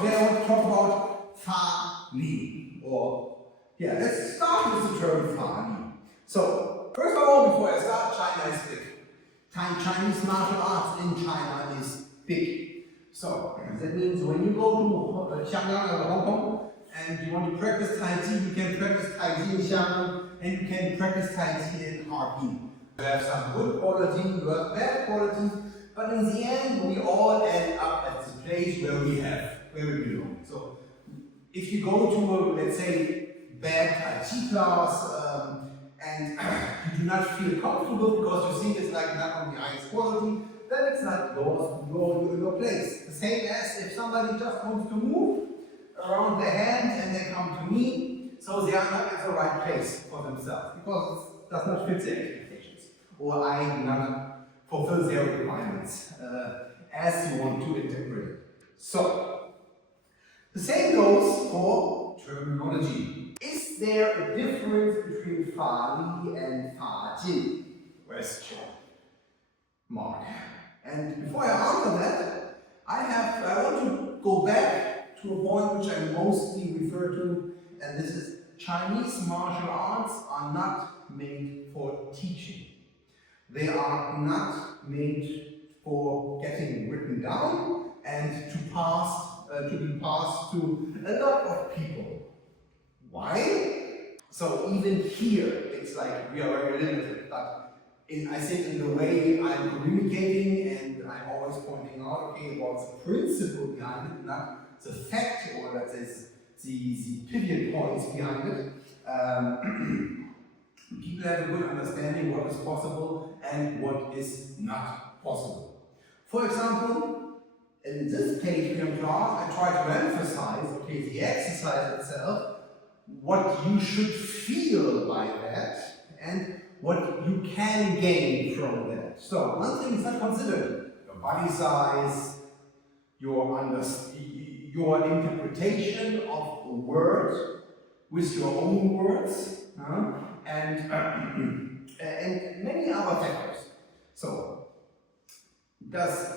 today I want to talk about Fali. Let's start with the term Fali. So, first of all, before I start, China is big. Chinese martial arts in China is big. So, that means when you go to Shanghai or Hong Kong and you want to practice Taiji, you can practice Taiji in Shanghai and you can practice Taiji in Harbin. You have some good quality, you have bad quality, but in the end we all end up at the place where we belong. So, if you go to a, let's say, bad Taiji class and you do not feel comfortable because you think it's like not on the highest quality, then it's not your place. The same as if somebody just wants to move around their hand and they come to me, so they are not at the right place for themselves because it does not fit their expectations, or I do not fulfill their requirements as you want to interpret it. So, the same goes for terminology. Is there a difference between Fali and Fajin? Question mark. And before I answer that, I want to go back to a point which I mostly refer to, and this is Chinese martial arts are not made for teaching. They are not made for getting written down and to be passed to a lot of people. Why? So even here, it's like we are very limited, but I think in the way I'm communicating and I'm always pointing out, okay, what's the principle behind it, not the fact, or let's say the pivot points behind it. People have a good understanding what is possible and what is not possible. For example, in this TaijiQuan class, I try to emphasize, okay, the exercise itself, what you should feel by that, and what you can gain from that. So, one thing is not considered: your body size, your interpretation of a word with your own words, and many other factors. So, does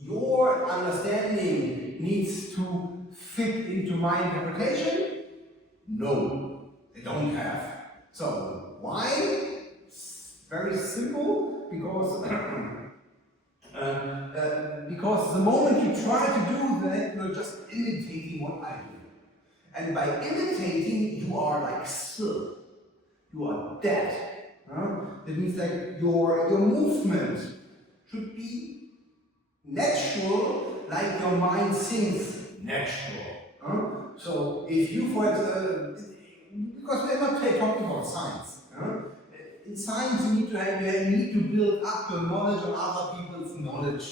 your understanding needs to fit into my interpretation? No, they don't have. So, why? It's very simple, because the moment you try to do that, you're just imitating what I do. And by imitating, you are like still. You are dead. That means that your movement should be natural, like your mind thinks natural. So if you, for example, because we're not talking about science. In science, you need to build up your knowledge on other people's knowledge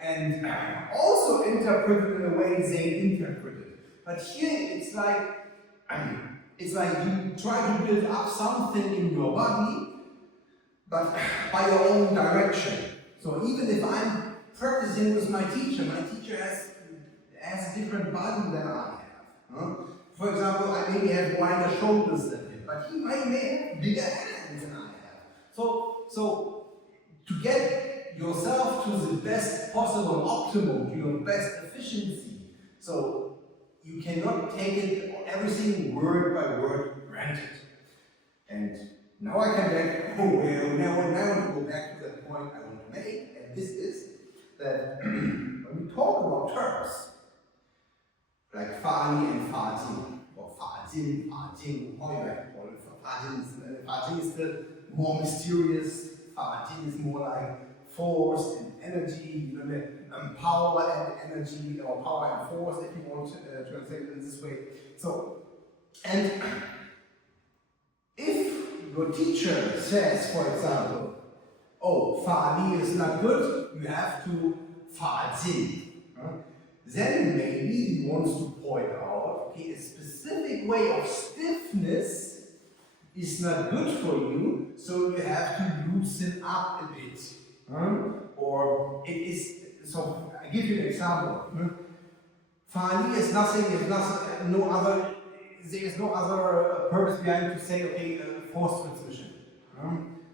and also interpret it in the way they interpret it. But here, it's like you try to build up something in your body, but by your own direction. So even if I'm practicing with my teacher has a different body than I have. For example, I maybe have wider shoulders than him, but he may have bigger hands than I have. So to get yourself to the best possible optimum, to your best efficiency, so you cannot take it everything word by word granted. And now I can now go back to that point I want to make, and this is that when we talk about terms like Fali and Fajin, or Fajin, how you like to call it. Fajin is the more mysterious, Fajin is more like force and energy, power and energy, or power and force, if you want to translate it in this way. So, and if your teacher says, for example, oh, Fali is not good, you have to Fajin. Then maybe he wants to point out, okay, a specific way of stiffness is not good for you, so you have to loosen up a bit. Or it is, so I give you an example. Fali is there is no other purpose behind to say, okay, force transmission.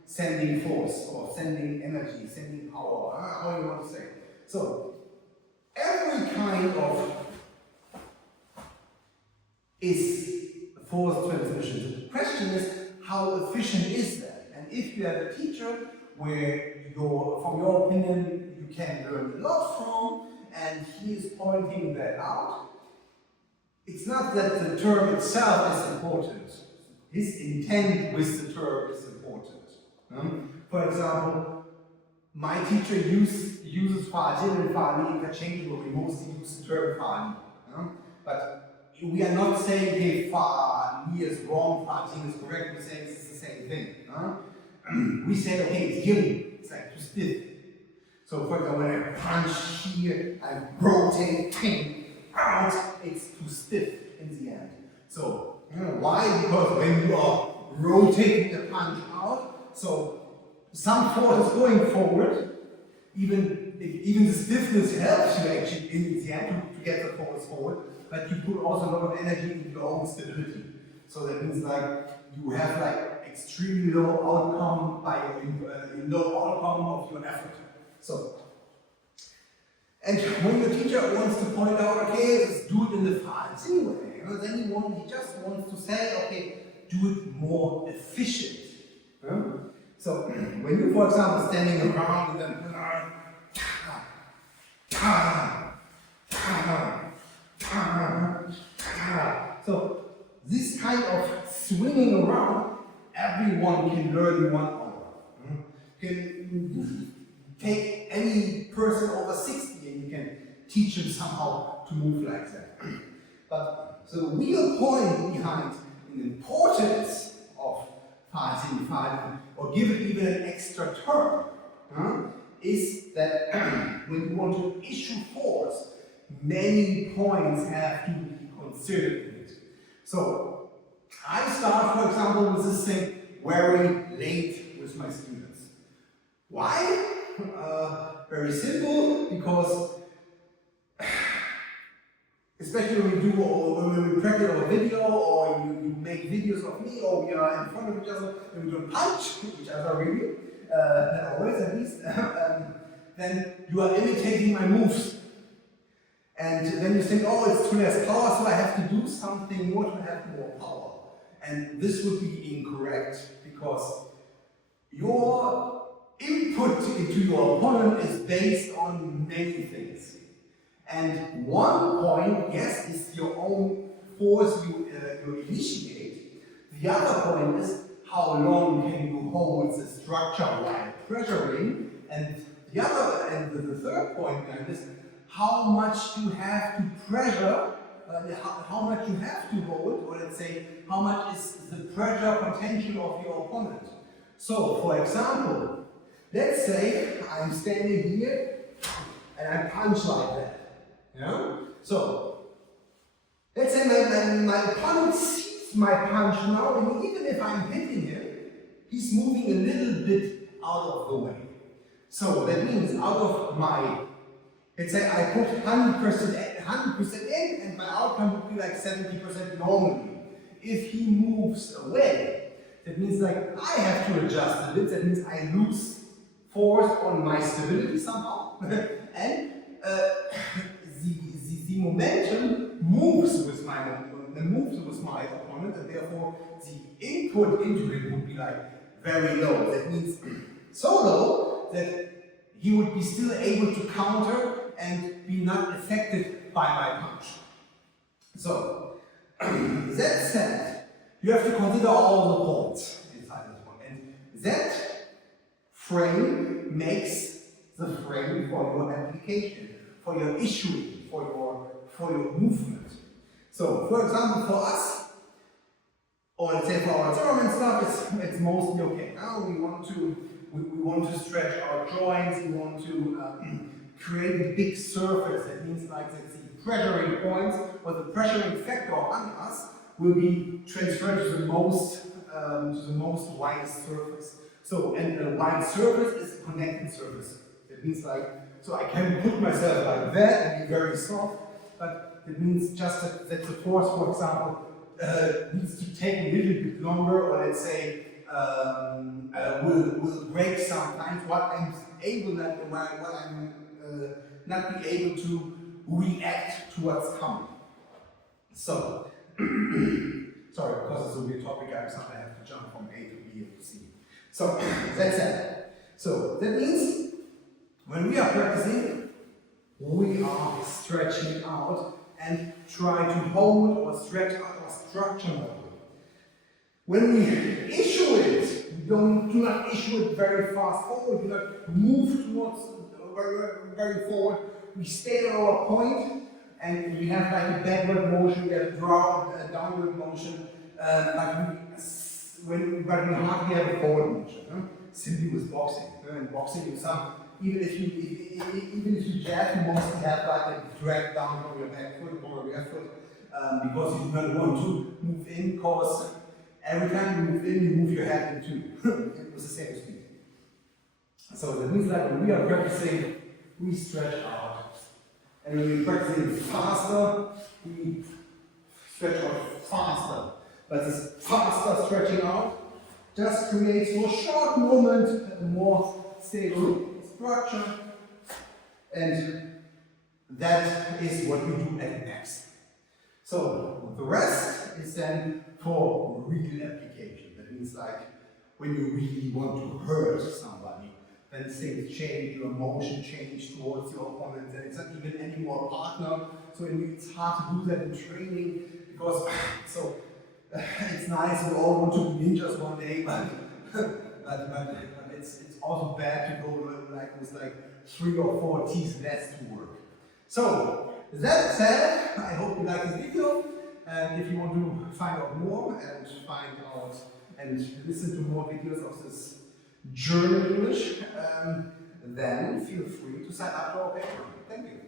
Sending force, or sending energy, sending power, how you want to say. So, every kind of, let's say, force transmission, you can use Fali. So, if you want to say, okay, Fali is not good, you have to Fajin. Then maybe he wants to point out, okay, a specific way of stiffness is not good for you, so you have to loosen up a bit. Or it is, so I give you an example. Fali is is force transmission. The question is, how efficient is that? And if you have a teacher where from your opinion, you can learn a lot from, and he is pointing that out, it's not that the term itself is important. His intent with the term is important. For example, my teacher uses Fajin and Fali interchangeably. We mostly use the term Fali. But we are not saying, hey, Fali is wrong, Fajin is correct. We're saying it's the same thing. We say, okay, it's yin. It's like too stiff. So, for example, when I punch here, I rotate out, it's too stiff in the end. So, why? Because when you are rotating the punch out, so some force is going forward, even the stiffness helps you actually in the end to get the force forward, but you put also a lot of energy into your own stability. So that means like you have like extremely low outcome of your effort. So, and when your teacher wants to point out, okay, let's do it in the fast anyway, then he just wants to say, okay, do it more efficient. So when you, for example, standing around and then so this kind of swinging around, everyone can learn in 1 hour. Can take any person over 60 and you can teach him somehow to move like that. But so the real point behind the importance of Fajin, or give it even an extra term, is that when you want to issue force, many points have to be considered in it. So I start, for example, with this thing very late with my students. Why? Very simple, because especially when we practice a video, or you make videos of me, or we are in front of each other, and we don't punch each other really, not always at least, then you are imitating my moves. And then you think, oh, it's too less power, so I have to do something more to have more power. And this would be incorrect, because your input into your opponent is based on many things. And one point, yes, is your own force you initiate. The other point is how long can you hold the structure while pressuring. And the third point is how much you have to pressure, how much you have to hold, or let's say how much is the pressure potential of your opponent. So, for example, let's say I'm standing here and I punch like that. So, let's say my opponent sees my punch now, and even if I'm hitting him, he's moving a little bit out of the way. So that means out of my, let's say I put 100% in, and my outcome would be like 70% normally. If he moves away, that means like I have to adjust a bit. That means I lose force on my stability somehow, and the momentum moves with my opponent, and therefore the input into it would be like very low. That means so low that he would be still able to counter and be not affected by my punch. So that said, you have to consider all the points inside this one, and that frame makes the frame for your application, for your issuing, for your movement. So, for example, for us, or let's say for our German stuff, it's mostly okay. Now we want to stretch our joints. We want to create a big surface. That means like that the pressuring points or the pressuring factor on us will be transferred to the most widest surface. So, and a wide surface is a connected surface. That means like, so I can put myself like that and be very soft, but it means just that the force, for example, needs to take a little bit longer, or let's say will break sometimes. What I'm not be able to react to what's coming. So Sorry, because it's a weird topic, I have to jump from A to B to C. So that's that. So that means when we are practicing, we are stretching out and try to hold or stretch out our structure muscle. When we issue it, we do not issue it very fast forward, do not move towards very forward. We stay at our point and we have like a backward motion, we have a downward motion, but we hardly have a forward motion. Huh? Simply with boxing. In boxing, even if you jab, you mostly have like a drag down from your back foot or your left foot, because you do not want to move in, because every time you move in, you move your head in too. It was the same speed. So that means that when we are practicing, we stretch out. And when we're practicing faster, we stretch out faster. But this faster stretching out just creates for a short moment a more stable structure. And that is what we do at next. So the rest is then for real application. That means like when you really want to hurt somebody, then things change, your emotion change towards your opponent, and it's not even any more partner. So it's hard to do that in training because it's nice, we all want to be ninjas one day, but it's also bad to go like with like 3 or 4 T's less to work. So that said, I hope you like this video. And if you want to find out more and listen to more videos of this German English, then feel free to sign up to our paper. Thank you.